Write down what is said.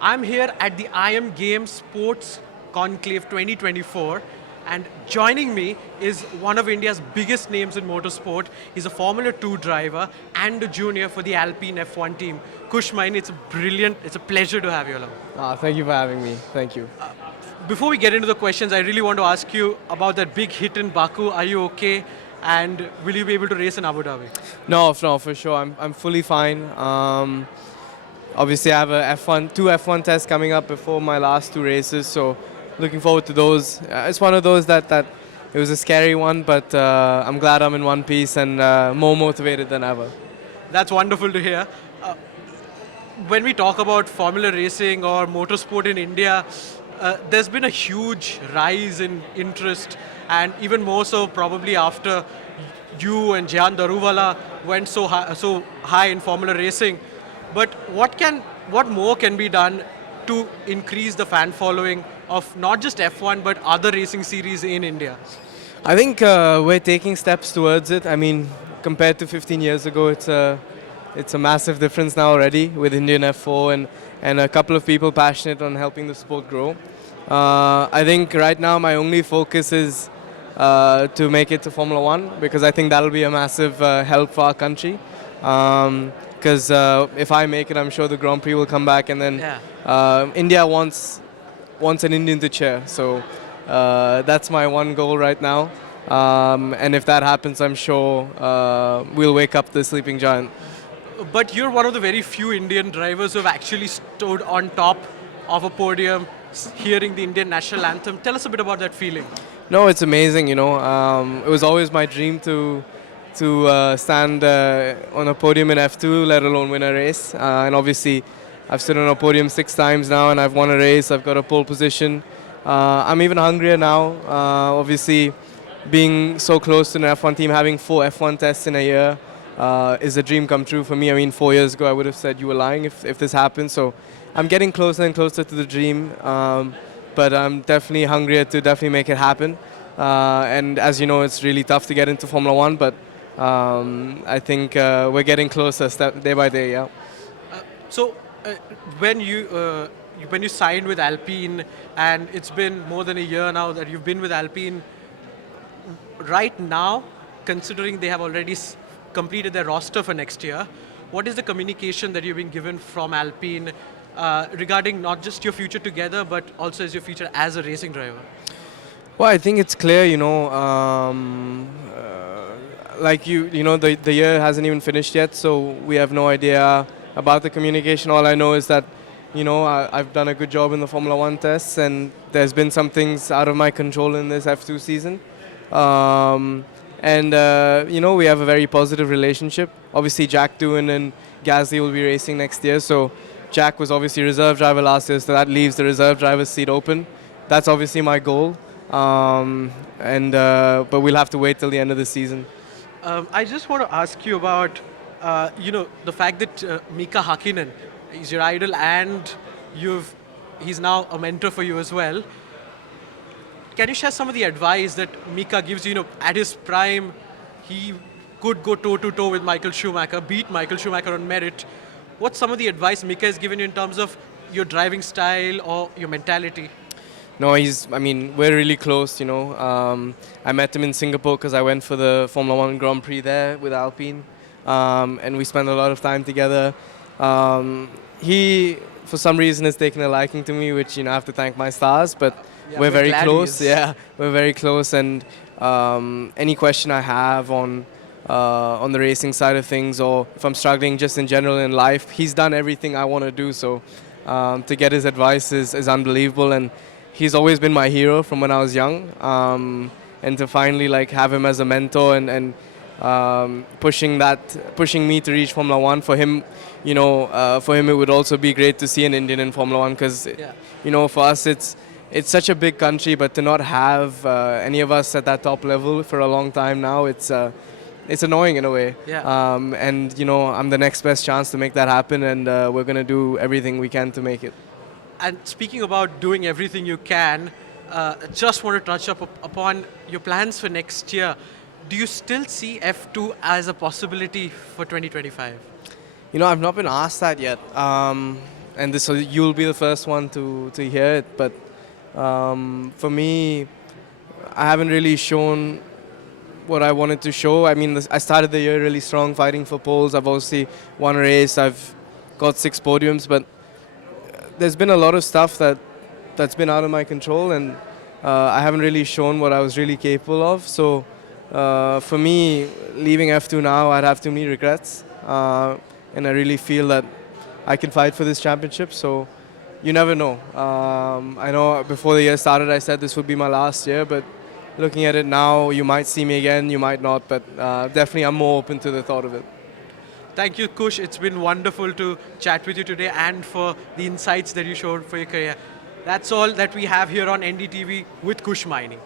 I'm here at the IM Games Sports Conclave 2024, and joining me is one of India's biggest names in motorsport. He's a Formula 2 driver and a junior for the Alpine F1 team. Kush Maini, it's a pleasure to have you along. Thank you for having me. Thank you. Before we get into the questions, I really want to ask you about that big hit in Baku. Are you okay? And will you be able to race in Abu Dhabi? No, for sure. I'm fully fine. Obviously, I have two F1 tests coming up before my last two races, so looking forward to those. It's one of those that it was a scary one, but I'm glad I'm in one piece and more motivated than ever. That's wonderful to hear. When we talk about Formula racing or motorsport in India, there's been a huge rise in interest, and even more so probably after you and Jayan Daruvala went so high in Formula racing. But what more can be done to increase the fan following of not just F1 but other racing series in India? I think we're taking steps towards it. I mean, compared to 15 years ago, it's a massive difference now already with Indian F4 and a couple of people passionate on helping the sport grow. I think right now my only focus is to make it to Formula 1 because I think that'll be a massive help for our country. Because if I make it, I'm sure the Grand Prix will come back, and then India wants an Indian to cheer. So that's my one goal right now. And if that happens, I'm sure we'll wake up the sleeping giant. But you're one of the very few Indian drivers who have actually stood on top of a podium hearing the Indian national anthem. Tell us a bit about that feeling. No, it's amazing, It was always my dream to stand on a podium in F2, let alone win a race. And obviously, I've stood on a podium 6 times now, and I've won a race. I've got a pole position. I'm even hungrier now. Obviously, being so close to an F1 team, having 4 F1 tests in a year is a dream come true for me. I mean, 4 years ago, I would have said you were lying if this happened. So I'm getting closer and closer to the dream. But I'm definitely hungrier to definitely make it happen. And as you know, it's really tough to get into Formula 1, but I think we're getting closer day by day, yeah. So when you signed with Alpine, and it's been more than a year now that you've been with Alpine, right now, considering they have already completed their roster for next year, what is the communication that you've been given from Alpine regarding not just your future together, but also as your future as a racing driver? Well, I think it's clear, the year hasn't even finished yet, so we have no idea about the communication. All I know is that, I've done a good job in the Formula 1 tests, and there's been some things out of my control in this F2 season. We have a very positive relationship. Obviously, Jack Doohan and Gasly will be racing next year, so Jack was obviously reserve driver last year, so that leaves the reserve driver's seat open. That's obviously my goal, but we'll have to wait till the end of the season. I just want to ask you about, the fact that Mika Hakkinen is your idol, and he's now a mentor for you as well. Can you share some of the advice that Mika gives you? At his prime, he could go toe-to-toe with Michael Schumacher, beat Michael Schumacher on merit. What's some of the advice Mika has given you in terms of your driving style or your mentality? No, we're really close, I met him in Singapore because I went for the Formula 1 Grand Prix there with Alpine, and we spent a lot of time together. He, for some reason, has taken a liking to me, which, I have to thank my stars, but we're very close. Yeah, we're very close, and any question I have on the racing side of things, or if I'm struggling just in general in life, he's done everything I want to do, so to get his advice is unbelievable, and he's always been my hero from when I was young, and to finally have him as a mentor and pushing me to reach Formula 1 for him, for him it would also be great to see an Indian in Formula 1 because, for us it's such a big country, but to not have any of us at that top level for a long time now, it's annoying in a way. Yeah. I'm the next best chance to make that happen, and we're going to do everything we can to make it. And speaking about doing everything you can, just want to touch upon your plans for next year. Do you still see F2 as a possibility for 2025? I've not been asked that yet. and this you'll be the first one to hear it. But for me, I haven't really shown what I wanted to show. I mean, I started the year really strong, fighting for poles. I've obviously won a race. I've got 6 podiums, but there's been a lot of stuff that's been out of my control, and I haven't really shown what I was really capable of. So for me, leaving F2 now, I'd have too many regrets, and I really feel that I can fight for this championship. So you never know. I know before the year started, I said this would be my last year, but looking at it now, you might see me again, you might not, but definitely I'm more open to the thought of it. Thank you, Kush. It's been wonderful to chat with you today and for the insights that you showed for your career. That's all that we have here on NDTV with Kush Maini.